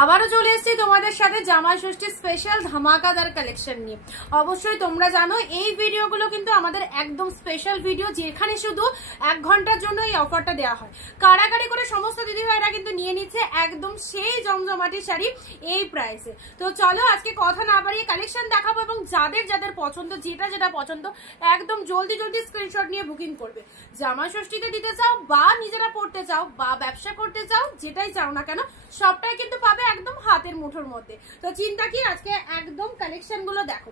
আবারও চলে এসেছি তোমাদের সাথে জামাই ষষ্ঠী স্পেশাল ধামাকাদার কালেকশন নিয়ে। অবশ্যই তোমরা জানো এই ভিডিওগুলো কিন্তু আমাদের একদম স্পেশাল ভিডিও, যেখানে শুধু 1 ঘন্টার জন্য এই অফারটা দেওয়া হয়। কাড়াকাড়ি করে সমস্ত দিদিভাইরা কিন্তু নিয়ে নিচ্ছে একদম সেই জমজমাটি শাড়ি এই প্রাইসে। তো চলো আজকে কথা না বাড়িয়ে কালেকশন দেখাবো, এবং যাদের যাদের পছন্দ, যেটা পছন্দ একদম জলদি জলদি স্ক্রিনশট নিয়ে বুকিং করবে। জামাই ষষ্ঠীতে দিতে চাও বা নিজেরা পড়তে চাও বা ব্যবসা করতে চাও, যেটাই চাও না কেন সবটাই কিন্তু পাবে একদম হাতের মুঠোর মধ্যে। তো চিন্তা কি, আজকে একদম কালেকশন গুলো দেখো।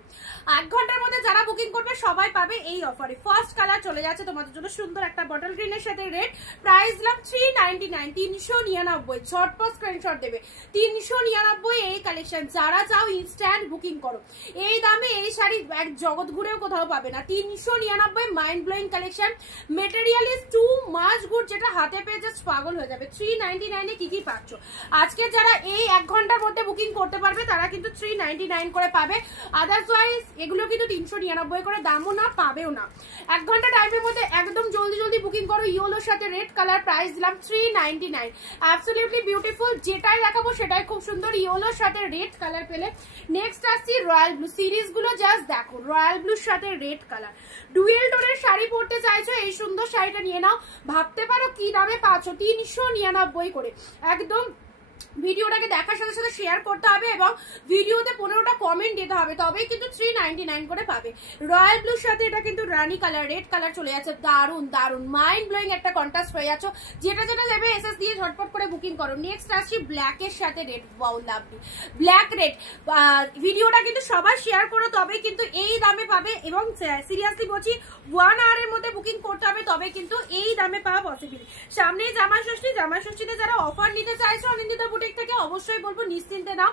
1 ঘন্টার মধ্যে যারা বুকিং করবে সবাই পাবে এই অফারে। ফার্স্ট কালার চলে যাচ্ছে তোমাদের জন্য সুন্দর একটা বটল গ্রিনের সাথে রেড, প্রাইস দিলাম 399, 399। ঝটপট স্ক্রিনশট দেবে। 399 এই কালেকশন, যারা চাও ইনস্ট্যান্ট বুকিং করো। এই দামে এই শাড়ি এক জগৎ ঘুরেও কোথাও পাবে না। 399 mind blowing collection. Material is too much good, যেটা হাতে পেয়ে জাস্ট পাগল হয়ে যাবে। 399 কি কি পাচ্ছ আজকে যারা এই 1 ঘন্টার মধ্যে বুকিং করতে পারবে তারা কিন্তু 399 করে পাবে। আদারওয়াইজ এগুলো কিন্তু 399 করে, দামও না পাবেও না। 1 ঘন্টা টাইমের মধ্যে একদম জলদি জলদি বুকিং করো। ইয়েলোর সাথে রেড কালার, প্রাইস দিলাম 399। অ্যাবসলিউটলি বিউটিফুল, যেটাই দেখাবো সেটাই খুব সুন্দর। ইয়েলোর সাথে রেড কালার পেলে। নেক্সট আসছি রয়্যাল ব্লু। সিরিজ গুলো জাস্ট দেখো, রয়্যাল ব্লুর সাথে রেড কালার। ডুয়েল টোনের শাড়ি পরতে চাইছো, এই সুন্দর শাড়িটা নিয়ে নাও। ভাবতে পারো কি দামে পাচ্ছ, 399 করে। একদম ভিডিওটাকে দেখার সাথে সাথে শেয়ার করতে হবে এবং ভিডিওতে 15টা কমেন্ট দিতে হবে, তবেই কিন্তু 399 করে পাবে। রয়্যাল ব্লুর সাথে এটা কিন্তু রানী কালার, রেড কালার চলে যাচ্ছে। দারুন দারুন মাইন্ড ব্লোয়িং একটা কন্ট্রাস্ট হয়ে যাচ্ছে। যেটা দেবে এসএস দিয়ে ঝটপট করে বুকিং করো। নেক্সট আসছি ব্ল্যাকের সাথে red. Wow lovely black red. ভিডিওটা কিন্তু সবাই শেয়ার করো, তবেই কিন্তু এই দামে পাবে। এবং সিরিয়াসলি বলছি 1 আওয়ারের মধ্যে বুকিং করতে হবে, তবে কিন্তু এই দামে পাওয়া পসিবল। সামনেই জামাই ষষ্ঠী, জামাই ষষ্ঠীতে যারা অফার নিতে চাইছো অনিন্দিতা বুটিক থেকে, অবশ্যই বলবো নিশ্চিন্তে নাও।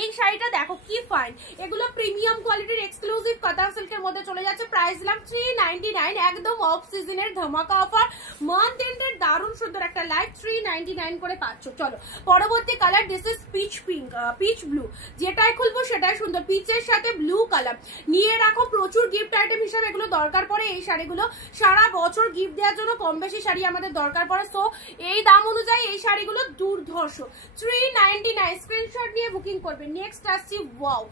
এই শাড়িটা দেখো কি ফাইন, এগুলো প্রিমিয়াম কোয়ালিটির এক্সক্লুসিভ কাতান সিল্কের মধ্যে চলে যাচ্ছে। প্রাইস দিলাম 399, একদম অফ সিজনের ধামাকা অফার। মান্থ এন্ডের দারুণ সুন্দর একটা লাইট 399 করে পাচ্ছ। চলো পরবর্তী colour, this is peach pink, peach blue. যেটাই খুলবো সেটাই সুন্দর। পিচের সাথে ব্লু কালার নিয়ে রাখো, প্রচুর গিফট আইটেম হিসাবে এগুলো দরকার পড়ে। এই শাড়িগুলো সারা বছর গিফট দেওয়ার জন্য কম বেশি শাড়ি আমাদের দরকার পড়ে। সো এই দাম অনুযায়ী এই শাড়িগুলো দুর্ধর্ষ। 399 স্ক্রিনশট নিয়ে বুকিং করবে। নেক্সট আসছি ওয়াও,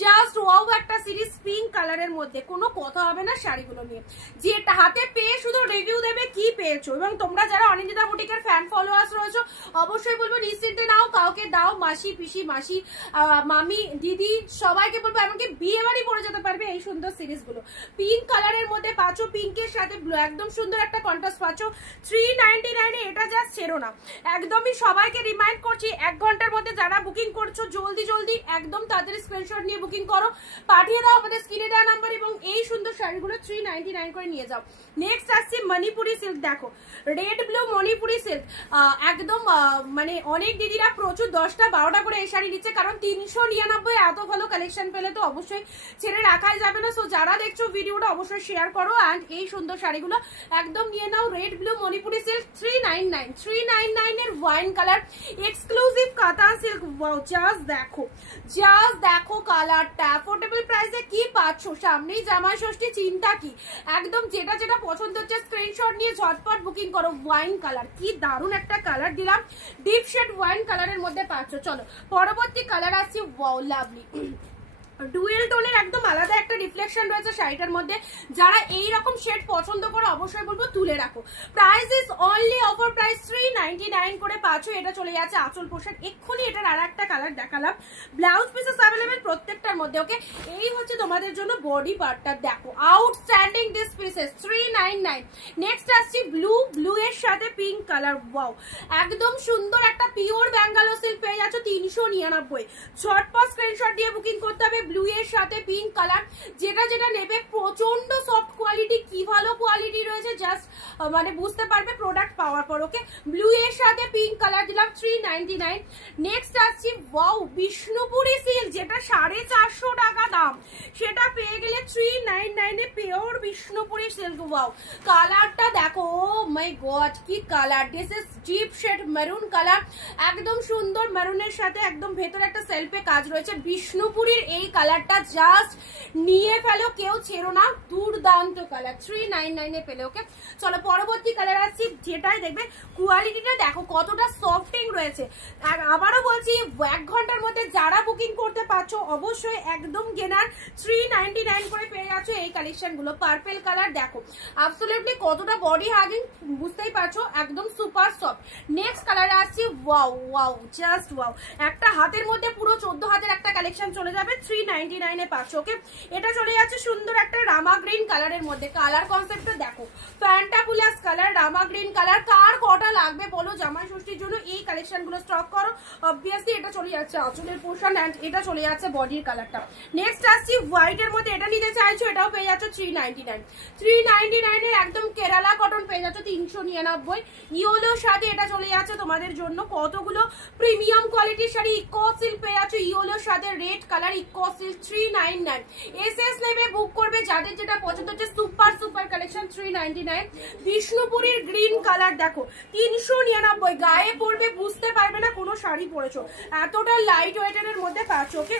জাস্ট ওয়াও একটা সিরিজ পিঙ্ক কালারের মধ্যে। কোনো কথা হবে না শাড়িগুলো নিয়ে, যেটা হাতে পেয়ে শুধু রিভিউ দেবে কি পেয়েছো। এবং তোমরা যারা অনিন্দিতা বুটিকের ফ্যান ফলোয়ার্স রয়েছো, অবশ্যই বলবো নিশ্চিন্তে নাও, কাউকে দাও, মাসি পিসি মাসি মামি দিদি সবাইকে বলবো, এমনকি বিয়ে বাড়ি পরে যেতে পারবে এই সুন্দর সিরিজগুলো। পিঙ্ক কালারের মধ্যে পাচ্ছ, পিঙ্কের সাথে ব্লু, একদম সুন্দর একটা কন্ট্রাস্ট পাচ্ছ। 399 এটা জাস্ট ছেড়ো না। একদমই সবাইকে রিমাইন্ড করছি, 1 ঘন্টার মধ্যে যারা বুকিং করছো জলদি জলদি একদম তাড়াতাড়ি স্ক্রিনশট নিয়ে বুকিং করো, পাঠিয়ে দাও আমাদের স্ক্রিনে দেওয়া নাম্বার, এবং এই সুন্দর শাড়িগুলো 399 করে নিয়ে যাও। নেক্সট আসছে মণিপুরি সিল্ক। দেখো রেড ব্লু মণিপুরি সিল্ক, একদম মানে অনেক দিদিরা প্রচুর 10টা 12টা করে এই শাড়ি নিচ্ছে, কারণ 399 এত ভালো কালেকশন পেলে তো অবশ্যই ছেড়ে রাখাই যাবে না। সো যারা দেখছো ভিডিওটা অবশ্যই শেয়ার করো অ্যান্ড এই সুন্দর শাড়িগুলো একদম নিয়ে নাও। রেড ব্লু মণিপুরি সিল্ক 399 এর ওয়াইন কালার এক্সক্লুসিভ কাতান সিল্ক। ওয়াও জাস্ট দেখো কালারটা। অ্যাফোর্ডেবল প্রাইসে কি পাচ্ছ, সামনেই জামাই ষষ্ঠী, চিন্তা কি। একদম যেটা পছন্দ হচ্ছে স্ক্রিনশট নিয়ে ঝটপট বুকিং করো। ওয়াইন কালার, কি দারুণ একটা কালার দিলাম, ডিপ শেড ওয়াইন কালারের মধ্যে পাচ্ছ। চলো পরবর্তী কালার আসছে ওয়াও লাভলি। ডুয়েল টোনের একদম আলাদা একটা রিফ্লেকশন রয়েছে শাড়িটার মধ্যে। যারা এই রকম শেড পছন্দ করো অবশ্যই বলবো তুলে রাখো। Price is only offer price 399 করে পাচ্ছ। এটা চলে যাচ্ছে আঁচল পোশাক। এক্ষুনি এটার আর একটা কালার দেখালাম। ব্লাউজ পিসেস অ্যাভেলেবেল প্রত্যেকটার মধ্যে। ওকে, এই হচ্ছে তোমাদের জন্য বডি পার্টটা। দেখো আউটস্ট্যান্ডিং দিস পিসেস 399। নেক্সট আসছি ব্লু এর সাথে পিঙ্ক কালার। ওয়াও একদম সুন্দর একটা পিওর ব্যাঙ্গালো সিল্ক পেয়ে যাচ্ছ 399। ঝটপট স্ক্রিনশট দিয়ে বুকিং করতে হবে। ব্লু এর সাথে পিঙ্ক কালার, যেটা নেবে প্রচন্ড সফট কোয়ালিটি, কি ভালো কোয়ালিটি রয়েছে জাস্ট মানে বুঝতে পারবে প্রোডাক্ট পাওয়ার পর। ওকে, ব্লু এর সাথে পিঙ্ক কালার দিলাম 399। নেক্সট আসছি ওয়াও বিষ্ণুপুরি সিল্ক, যেটা 450 টাকা দাম, সেটা পেয়ে গেলে 399 এ পিওর বিষ্ণুপুরি সিল্ক। ওয়াও কালারটা দেখো, ও মাই গড কি colour. This is deep shade maroon colour, একদম সুন্দর মেরুনের সাথে একদম ভেতরে একটা সেলফে কাজ রয়েছে। বিষ্ণুপুরীর এই কালারটা জাস্ট নিয়ে ফেলো, কেউ ছেড়ো না, দুর্দান্ত কালার 399 এ পেলে। ওকে চলো পরবর্তী কালার আসছি, যেটাই দেখবে কোয়ালিটিটা দেখো কতটা সফটিং রয়েছে। আর আবারও বলছি 1 ঘন্টার মধ্যে যারা বুকিং করতে পারছো অবশ্যই একদম গেনার 399 করে পেয়ে যাচ্ছ এই কালেকশনগুলো। পার্পেল কালার দেখো অ্যাবসলিউটলি কতটা বডি হাগিং, বুঝতেই পারছো, একদম সুপার সফট। নেক্সট কালার আসছি, ওয়াও ওয়াও জাস্ট ওয়াও, একটা হাতের মধ্যে পুরো 14 হাতের একটা কালেকশন চলে যাবে 399 এ পাচ্ছ। ওকে এটা চলে যাচ্ছে সুন্দর একটা রামা গ্রিন কালারের মধ্যে। কালার কনসেপ্টটা দেখো ফ্যান্টাবুলাস কালার, রামা গ্রিন কালার। কার কটা লাগবে বলো জামাই ষষ্ঠীর জন্য, এই কালেকশনগুলো স্টক করো। অবভিয়াসলি এটা চলে যাচ্ছে আঁচলের পোর্শন এন্ড এটা চলে যাচ্ছে বডির কালারটা। নেক্সট আসছি হোয়াইট এর মধ্যে, এটা নিতে চাইছো এটাও পেয়ে যাচ্ছ 399 এর একদম কেরালা কটন পেয়ে যাচ্ছ 399। ইয়েলোর সাথে এটা চলে যাচ্ছে তোমাদের জন্য কতগুলো প্রিমিয়াম কোয়ালিটির শাড়ি। ইকো সিল্ক পেয়ে যাচ্ছ ইয়েলোর সাথে, রেড কালার ইকো সিল্ক 399। এসএস নেবে বুক করবে, যাদের যেটা পছন্দ হচ্ছে সুপার সুপার কালেকশন 399। বিষ্ণুপুরীর গ্রিন কালার দেখো 399, গায়ে পরবে বুঝতে পারবে না কোনো শাড়ি পরেছো, এতটা লাইট ওয়েটের মধ্যে পাচ্ছ। ওকে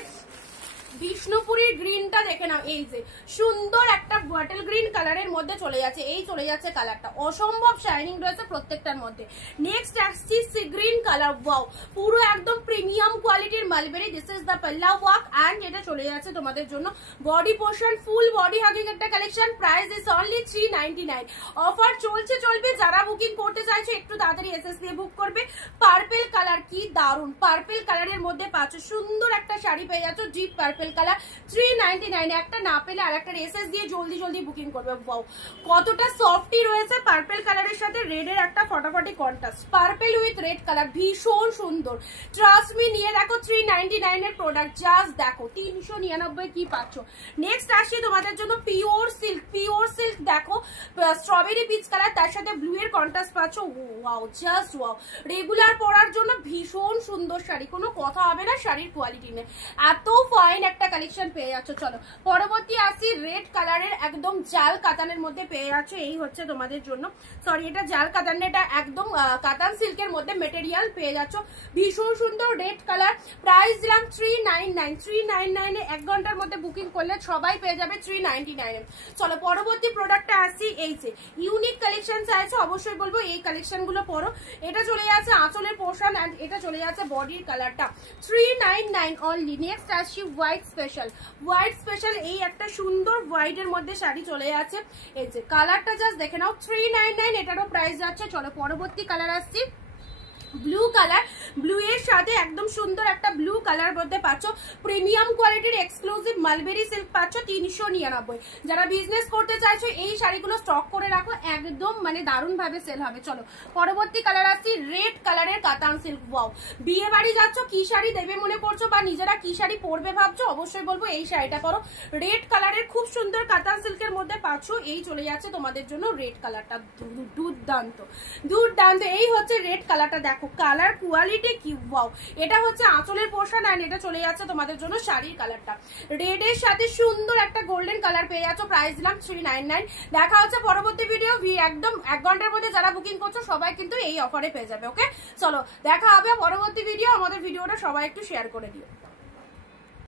বিষ্ণুপুরীর গ্রিনটা দেখে নাও, এই যে সুন্দর একটা বটল গ্রিন কালারের মধ্যে চলে যাচ্ছে, এই চলে যাচ্ছে কালারটা, অসম্ভব শাইনিং রয়েছে প্রত্যেকটার মধ্যে। নেক্সট আসছি সি গ্রিন কালার, ওয়াও পুরো একদম প্রিমিয়াম কোয়ালিটির mulberry. This is the palla work and এটা চলে যাচ্ছে তোমাদের জন্য body portion, full body hugging একটা কালেকশন। Price is only 399। অফার চলছে, চলবে, যারা বুকিং করতে চাইছো একটু তাড়াতাড়ি এসএস দিয়ে বুক করবে। পার্পেল কালার কি দারুন, পার্পেল কালারের মধ্যে পাচ্ছ সুন্দর একটা শাড়ি পেয়ে যাচ্ছ ডিপ পার্পেল কালার 399। একটা না পেলে আর একটা এসএস দিয়ে জলদি জলদি বুকিং করবে। ওয়াও কতটা সফটি রয়েছে পার্পেল কালারের সাথে রেড এর একটা ফটাফটি contrast, purple with red colour ভীষণ সুন্দর। ট্রাস্ট মি নিয়ে দেখো 399 এর প্রোডাক্ট, জাস্ট দেখো 399 কি পাচ্ছ। নেক্সট আসি তোমাদের জন্য পিওর সিল্ক, পিওর সিল্ক দেখো স্ট্রবেরি পিচ কালার, তার সাথে ব্লু এর কন্ট্রাস্ট পাচ্ছ। ওয়াও জাস্ট ওয়াও, রেগুলার পরার জন্য ভীষণ সুন্দর শাড়ি, কোনো কথা হবে না শাড়ির কোয়ালিটি নিয়ে, এত ফাইন একটা কালেকশন পেয়ে যাচ্ছ। চলো পরবর্তী আসি রেড কালারের একদম জাল কাতানের মধ্যে পেয়ে যাচ্ছ, এই হচ্ছে তোমাদের জন্য, সরি এটা জাল কাতান, এটা একদম কাতান সিল্কের মধ্যে মেটেরিয়াল পেয়ে যাচ্ছ, ভীষণ সুন্দর রেড কালার। প্রাইস দিলাম 399 এ 1 ঘন্টার মধ্যে বুকিং করলে সবাই পেয়ে যাবে 399 এ। চলো পরবর্তী প্রোডাক্টটা আসছি, এই যে ইউনিক কালেকশন চাইছো অবশ্যই বলবো এই কালেকশন গুলো পরো। এটা চলে যাচ্ছে আঁচলের পোর্শন এন্ড এটা চলে যাচ্ছে বডির কালারটা 399 অনলি। নেক্সট আসছি হোয়াইট স্পেশাল, হোয়াইট স্পেশাল এই একটা সুন্দর হোয়াইট এর মধ্যে শাড়ি চলে যাচ্ছে, এই যে কালারটা জাস্ট দেখে নাও 399, এটারও প্রাইস যাচ্ছে। চলো পরবর্তী কালার আসছি ব্লু কালার, ব্লু এর সাথে একদম সুন্দর একটা ব্লু কালার মধ্যে পাচ্ছ প্রিমিয়াম কোয়ালিটির এক্সক্লুসিভ মালবেরি সিল্ক পাচ্ছ 399। যারা বিজনেস করতে চাইছো এই শাড়িগুলো স্টক করে রাখো, একদম মানে দারুণ ভাবে সেল হবে। চলো পরবর্তী কালার আসছি রেড কালারের কাতান সিল্ক। ওয়াও বিয়ে বাড়ি যাচ্ছ, কি শাড়ি দেবে মনে করছো বা নিজেরা কি শাড়ি পরবে ভাবছো, অবশ্যই বলবো এই শাড়িটা পরো। রেড কালারের খুব সুন্দর কাতান সিল্কের মধ্যে পাচ্ছ, এই চলে যাচ্ছে তোমাদের জন্য রেড কালারটা, দুর্দান্ত দুর্দান্ত। এই হচ্ছে রেড কালারটা, দেখো কালার কোয়ালিটি কি, ওয়াও এটা হচ্ছে আঁচলের পোর্শন এন্ড এটা চলে যাচ্ছে তোমাদের জন্য শাড়ির কালারটা, রেড এর সাথে সুন্দর একটা গোল্ডেন কালার পেয়ে যাচ্ছ। প্রাইস দিলাম 399। দেখা হচ্ছে পরবর্তী ভিডিও, একদম 1 ঘন্টার মধ্যে যারা বুকিং করছো সবাই কিন্তু এই অফারে পেয়ে যাবে। ওকে চলো দেখা হবে পরবর্তী ভিডিও, আমাদের ভিডিওটা সবাই একটু শেয়ার করে দিও।